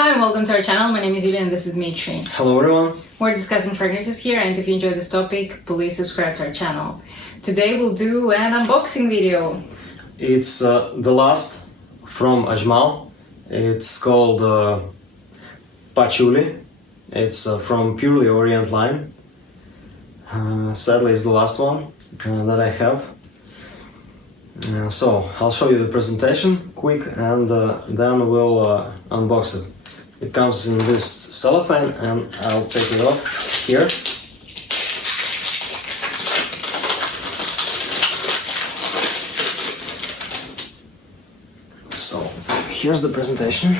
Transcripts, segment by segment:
Hi and welcome to our channel. My name is Yulia and this is Dmitry. Hello everyone. We're discussing fragrances here, and if you enjoy this topic, please subscribe to our channel. Today we'll do an unboxing video. It's the last from Ajmal. It's called Patchouli. It's from purely Orient line. Sadly, it's the last one that I have. So I'll show you the presentation quick, and then we'll unbox it. It comes in this cellophane, and I'll take it off here. So here's the presentation.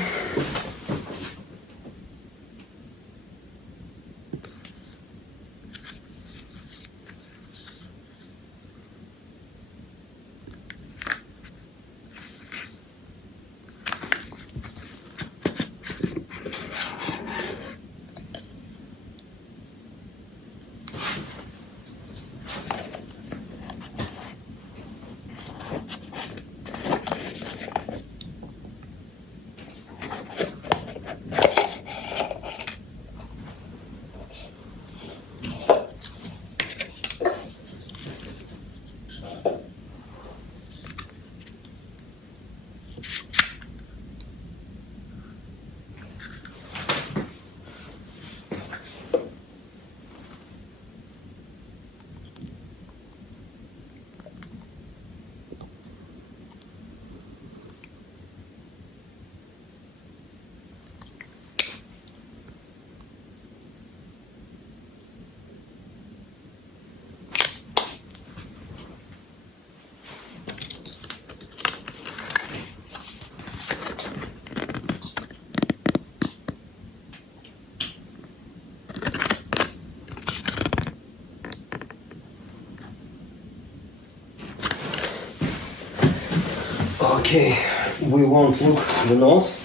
Okay, we won't look at the notes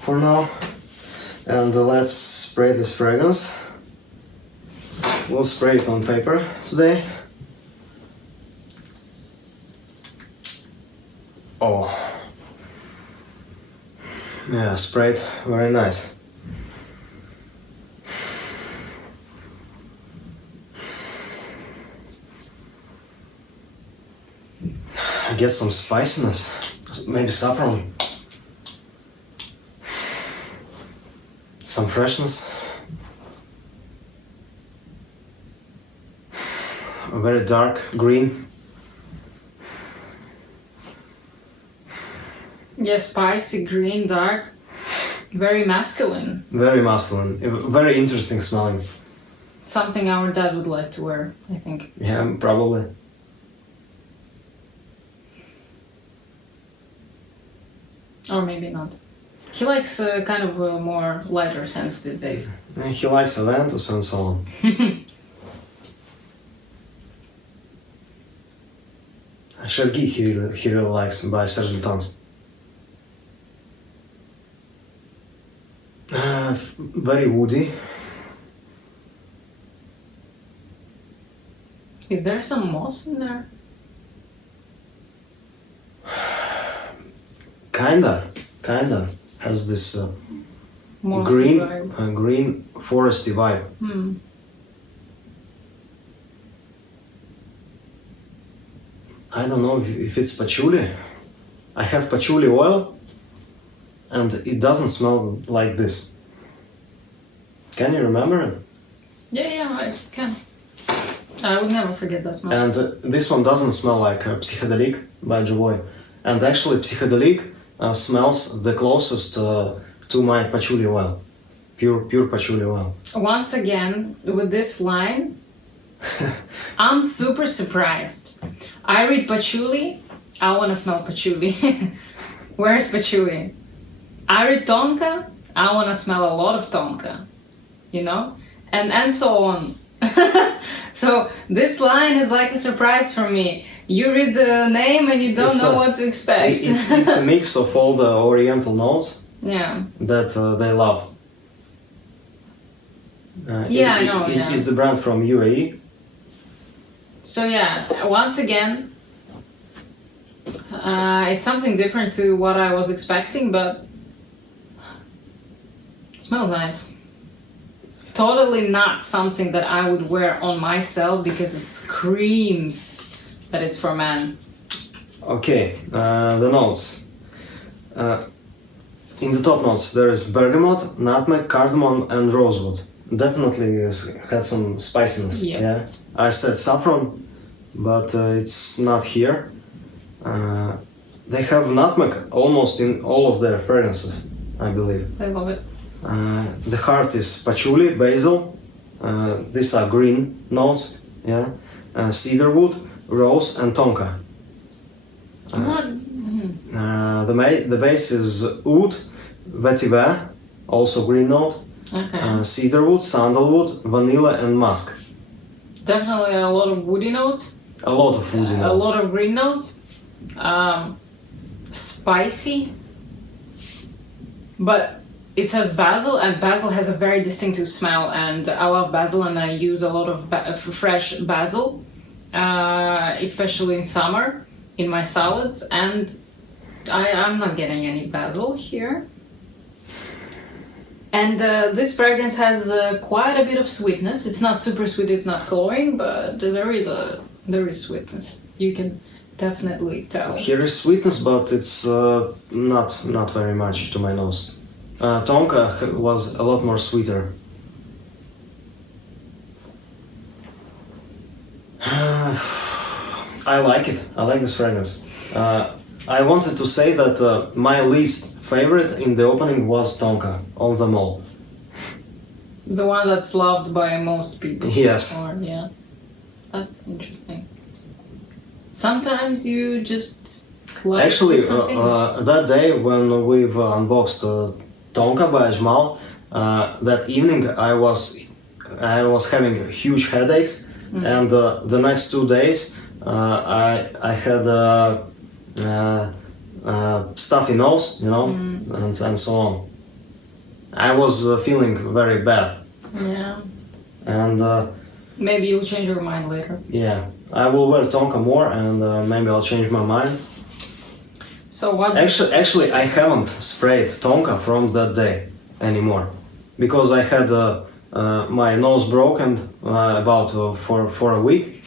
for now, and let's spray this fragrance. We'll spray it on paper today. Oh, yeah, sprayed, very nice. I get some spiciness. Maybe saffron, some freshness, a very dark green. Yeah, spicy, green, dark, very masculine. Very masculine, very interesting smelling. Something our dad would like to wear, I think. Yeah, probably. Or maybe not. He likes kind of more lighter scents these days. And he likes Aventus and so on. Chergui he really likes by Serge Lutens. Very woody. Is there some moss in there? Kinda has this Mossy green, vibe. green foresty vibe. I don't know if it's patchouli. I have patchouli oil, and it doesn't smell like this. Can you remember it? Yeah, I can. I would never forget that smell. And this one doesn't smell like Psychedelic by Jovoy. And actually, Psychedelic smells the closest to my patchouli oil, pure patchouli oil. Once again, with this line, I'm super surprised. I read patchouli, I want to smell patchouli. Where's patchouli? I read tonka, I want to smell a lot of tonka, you know? And so on. So this line is like a surprise for me. You read the name and you don't know what to expect. It's a mix of all the Oriental notes yeah. that they love. Yeah, I know. It's the brand from UAE. So yeah, once again, it's something different to what I was expecting, but Smells nice. Totally not something that I would wear on myself because it screams that it's for men. Okay, the notes. In the top notes there is bergamot, nutmeg, cardamom and rosewood. Definitely had some spiciness. Yeah. I said saffron, but it's not here. They have nutmeg almost in all of their fragrances, I believe. I love it. The heart is patchouli, basil. These are green notes. Yeah. Cedarwood, rose and tonka. The base is oud, vetiver, also green note. Okay. Cedarwood, sandalwood, vanilla and musk. Definitely a lot of woody notes. A lot of woody notes. A lot of green notes. Spicy. But it says basil, and basil has a very distinctive smell, and I love basil, and I use a lot of fresh basil, especially in summer, in my salads, and I'm not getting any basil here. And this fragrance has quite a bit of sweetness. It's not super sweet, it's not cloying, but there is sweetness. You can definitely tell. Here is sweetness, but it's not very much to my nose. Tonka was a lot more sweeter. I like it. I like this fragrance. I wanted to say that my least favorite in the opening was Tonka of them all. The one that's loved by most people. Yes. Or, yeah. That's interesting. Sometimes you just like Actually, different things. that day when we've unboxed Tonka by Ajmal, that evening I was having huge headaches, and the next 2 days I had stuffy nose, and so on. I was feeling very bad, Yeah. and Maybe you'll change your mind later. yeah, I will wear Tonka more, and maybe I'll change my mind. So what? Actually, I haven't sprayed Tonka from that day anymore, because I had my nose broken about for a week.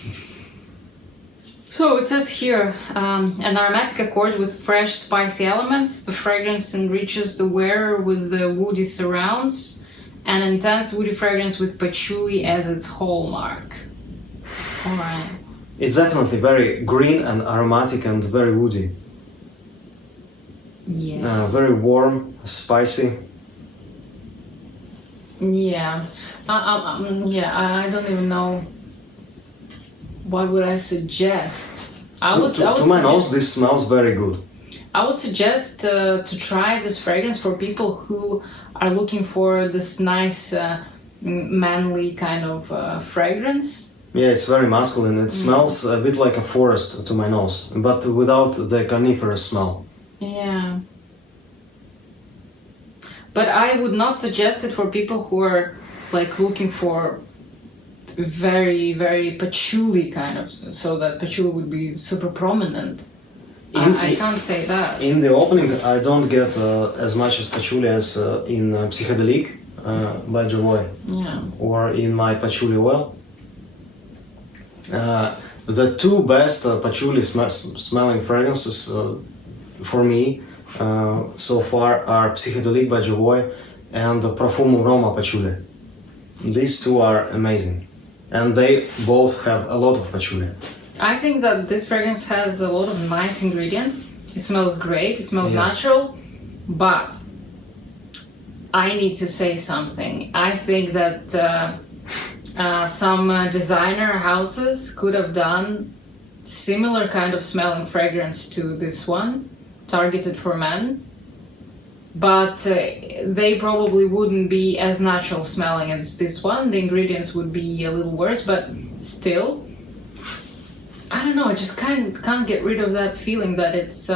So it says here, an aromatic accord with fresh, spicy elements. The fragrance enriches the wearer with the woody surrounds. An intense woody fragrance with patchouli as its hallmark. All right. It's definitely very green and aromatic and very woody. Yeah. Very warm, spicy. Yeah. I don't even know. What would I suggest? To my nose, this smells very good. I would suggest to try this fragrance for people who are looking for this nice, manly kind of fragrance. Yeah, it's very masculine. It smells a bit like a forest to my nose, but without the coniferous smell. Yeah. But I would not suggest it for people who are like looking for very, very patchouli kind of, so that patchouli would be super prominent. I can't say that. In the opening, I don't get as much as patchouli as in Psychedelic by Jovoy, Yeah. or in my patchouli oil. The two best patchouli smelling fragrances for me so far are Psychedelic by Jovoy and Profumo Roma Patchouli. These two are amazing, and they both have a lot of patchouli. I think that this fragrance has a lot of nice ingredients. It smells great, it smells Yes. natural, but I need to say something. I think that some designer houses could have done similar kind of smelling fragrance to this one, targeted for men, but they probably wouldn't be as natural smelling as this one. The ingredients would be a little worse, but still, I don't know, I just can't get rid of that feeling that it's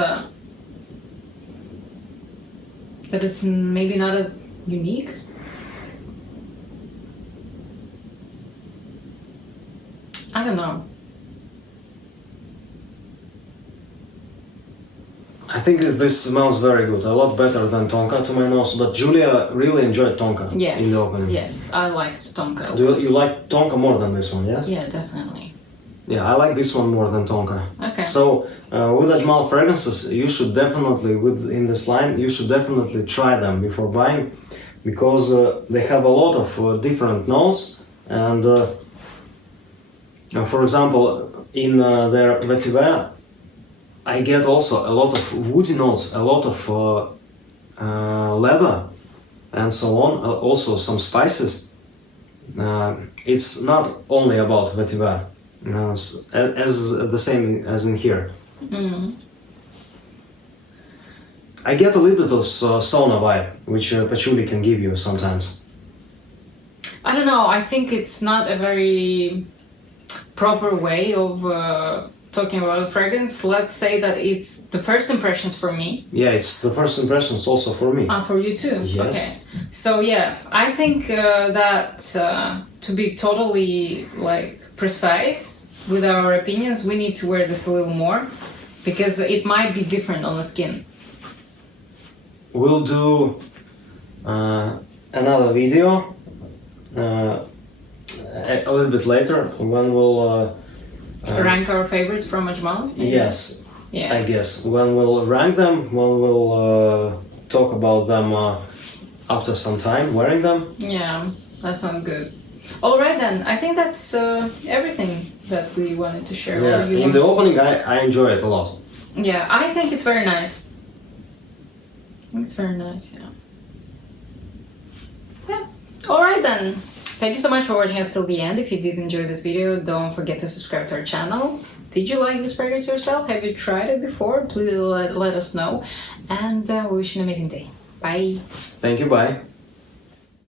maybe not as unique. I don't know. I think this smells very good, a lot better than Tonka to my nose, but Julia really enjoyed Tonka Yes. in the opening. Yes, I liked Tonka. Do you like Tonka more than this one, yes? Yeah, definitely. Yeah, I like this one more than Tonka. Okay. So, with Ajmal fragrances, you should definitely, in this line, you should definitely try them before buying, because they have a lot of different notes, and for example, in their vetiver, I get also a lot of woody notes, a lot of leather, and so on, also some spices. It's not only about vetiver, as the same as in here. Mm. I get a little bit of sauna vibe, which patchouli can give you sometimes. I don't know, I think it's not a very proper way of talking about a fragrance. Let's say that it's the first impressions for me. Yeah, it's the first impressions also for me. For you too? Yes. Okay. So yeah, I think that to be totally like precise with our opinions, we need to wear this a little more, because it might be different on the skin. We'll do another video a little bit later when we'll Rank our favorites from Ajmal? maybe? yes, Yeah. I guess when we'll rank them, when we'll talk about them after some time wearing them. Yeah, that sounds good. All right then, I think that's everything that we wanted to share. Yeah, Or you in want the to- opening I enjoy it a lot. Yeah, I think it's very nice. It's very nice, yeah. Yeah. All right then. Thank you so much for watching us till the end. If you did enjoy this video, don't forget to subscribe to our channel. Did you like this fragrance yourself? Have you tried it before? Please let us know. And we wish you an amazing day. Bye. Thank you, bye.